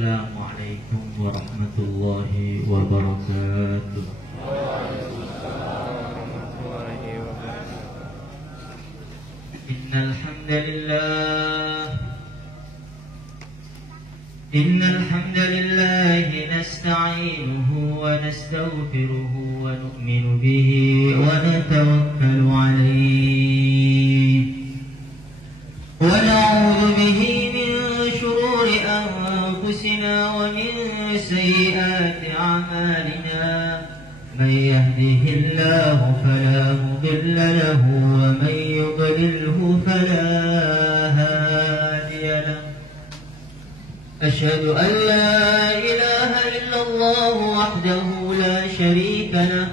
Assalamualaikum warahmatullahi wabarakatuh. Innal hamdalillah nasta'inuhu wa nastaghfiruhu wa nu'minu bihi wa natawakkalu alayhi wa na'udzu bihi min shururi anfusina wa min sayyiati a'malina. Man yahdihillahu fala mudilla lahu wa man yudlilhu fala hadiya lahu. Asyhadu an la ilaha illallah wahdahu la syarika lah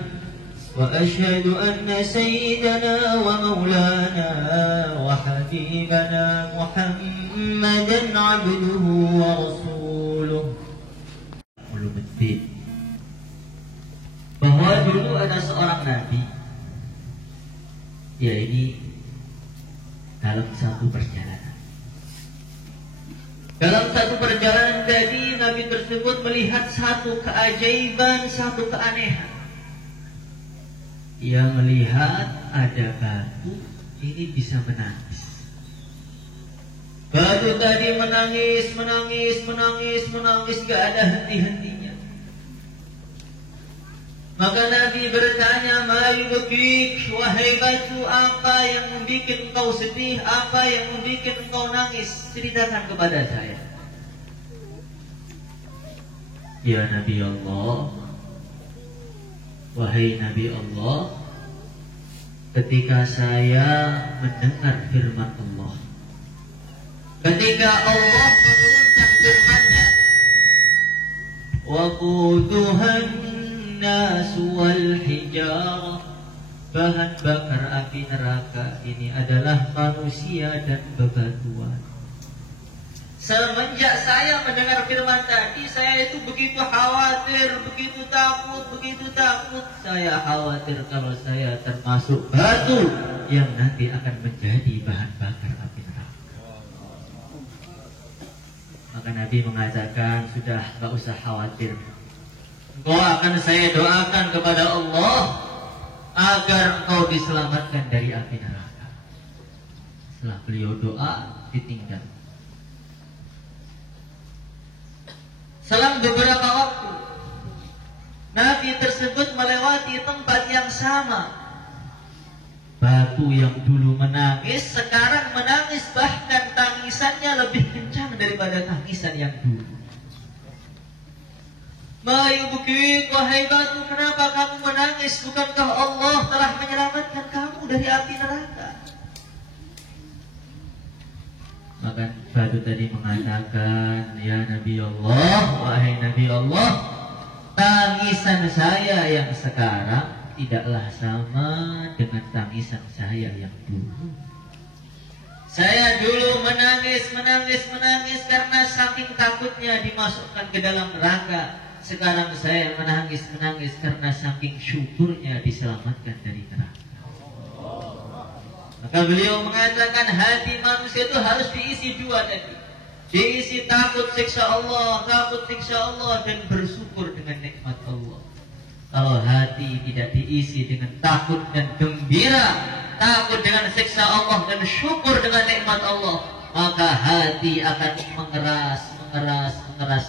wa asyhadu anna sayyidana wa maulana wa habibana Muhammadan abduhu wa rasuluh. Bahwa dulu ada seorang nabi, ya ini dalam satu perjalanan. Dalam satu perjalanan tadi, nabi tersebut melihat satu keajaiban, satu keanehan. Ia melihat ada batu ini bisa menangis. Batu tadi menangis, gak ada henti-hentinya. Maka Nabi bertanya, "Ma yubkik, wahai batu, apa yang membuat engkau sedih, apa yang membuat engkau nangis? Ceritakan kepada saya." Ya Nabi Allah, wahai Nabi Allah, ketika saya mendengar firman Allah, ketika Allah menurunkan firman-Nya, "Waquduhan nasu wal hijarah", bahan bakar api neraka ini adalah manusia dan bebatuan. Semenjak saya mendengar firman tadi, saya itu begitu khawatir, begitu takut. Saya khawatir kalau saya termasuk batu yang nanti akan menjadi bahan bakar api neraka. Maka Nabi mengatakan, sudah, gak usah khawatir. Engkau akan saya doakan kepada Allah agar engkau diselamatkan dari api neraka. Setelah beliau doa, ditinggal. Selang beberapa waktu, Nabi tersebut melewati tempat yang sama. Batu yang dulu menangis, sekarang menangis, bahkan tangisannya lebih kencang daripada tangisan yang dulu. "Ma yubkik, wahai batu, kenapa kamu menangis? Bukankah Allah telah menyelamatkan kamu dari api neraka?" Maka batu tadi mengatakan, "Ya Nabi Allah, wahai Nabi Allah, tangisan saya yang sekarang tidaklah sama dengan tangisan saya yang dulu. Saya dulu menangis karena saking takutnya dimasukkan ke dalam neraka. Sekarang saya menangis karena saking syukurnya diselamatkan dari neraka." Maka beliau mengatakan, hati manusia itu harus diisi dua tadi. Diisi takut siksa Allah, dan bersyukur dengan nikmat Allah. Kalau hati tidak diisi dengan takut dan gembira, takut dengan siksa Allah dan syukur dengan nikmat Allah, maka hati akan mengeras,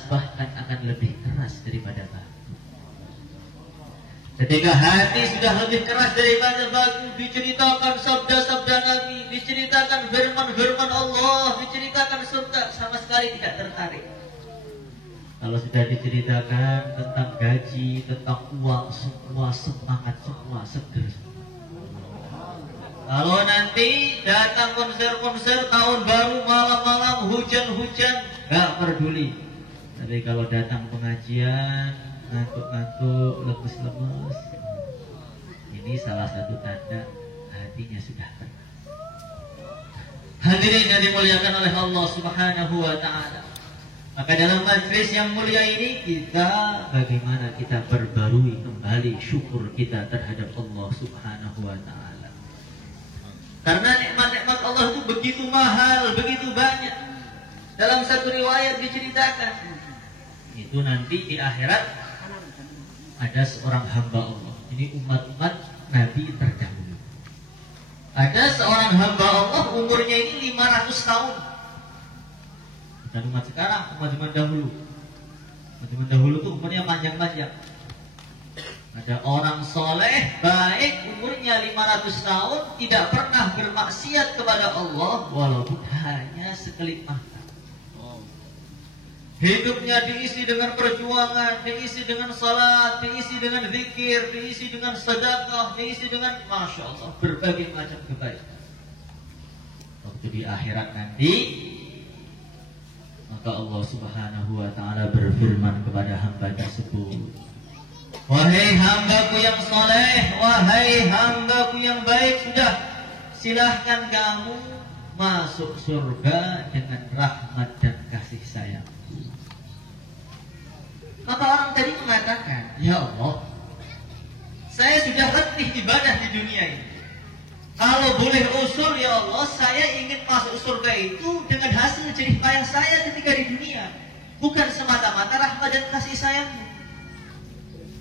bahkan akan lebih keras daripada batu. Ketika hati sudah lebih keras daripada batu, diceritakan sabda-sabda Nabi, diceritakan firman-firman Allah, diceritakan surga, sama sekali tidak tertarik. Kalau sudah diceritakan tentang gaji, tentang uang, semua semangat, semua seger. Kalau nanti datang konser-konser tahun baru, malam-malam, hujan-hujan, gak peduli. Tapi kalau datang pengajian, ngantuk-ngantuk, lemes-lemes, ini salah satu tanda hatinya sudah keras. Hadirin yang dimuliakan oleh Allah Subhanahu wa ta'ala, maka dalam majlis yang mulia ini bagaimana kita perbarui kembali syukur kita terhadap Allah Subhanahu wa ta'ala. Karena nikmat-nikmat Allah itu begitu mahal, begitu banyak. Dalam satu riwayat diceritakan, Itu nanti di akhirat ada seorang hamba Allah. Ini umat-umat Nabi terdahulu. Ada seorang hamba Allah umurnya ini 500 tahun. Bukan umat sekarang, umat zaman dahulu. Umat zaman dahulu tuh umurnya panjang-panjang. Ada orang soleh, baik, umurnya 500 tahun, tidak pernah bermaksiat kepada Allah, walaupun hanya sekelip mata. Hidupnya diisi dengan perjuangan, diisi dengan salat, diisi dengan zikir, diisi dengan sedekah, diisi dengan, Masya Allah, berbagai macam kebaikan. Waktu di akhirat nanti, maka Allah Subhanahu wa ta'ala berfirman kepada hamba tersebut, wahai hambaku yang soleh, wahai hambaku yang baik, sudah, silahkan kamu masuk surga dengan rahmat dan kasih sayang. Maka orang tadi mengatakan, ya Allah, saya sudah letih ibadah di dunia ini. Kalau boleh usul, ya Allah, saya ingin masuk surga itu dengan hasil jerih payah saya ketika di dunia, bukan semata-mata rahmat dan kasih sayangmu.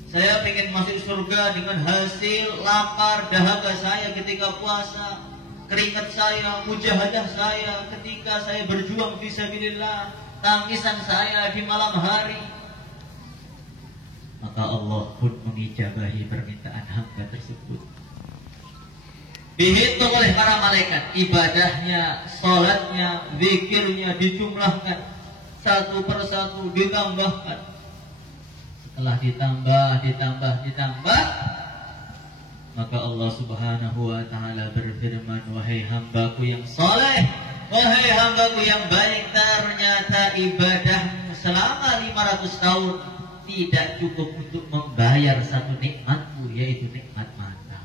Saya ingin masuk surga dengan hasil lapar dahaga saya ketika puasa, keringat saya, mujahadah saya ketika saya berjuang fisabilillah, tangisan saya di malam hari. Maka Allah pun mengijabahi permintaan hamba tersebut. Dihitung oleh para malaikat, ibadahnya, salatnya, zikirnya dijumlahkan satu persatu, ditambahkan. Setelah ditambah, maka Allah Subhanahu wa ta'ala berfirman, wahai hambaku yang saleh, wahai hambaku yang baik, ternyata ibadahmu selama 500 tahun tidak cukup untuk membayar satu nikmatku, yaitu nikmat mata.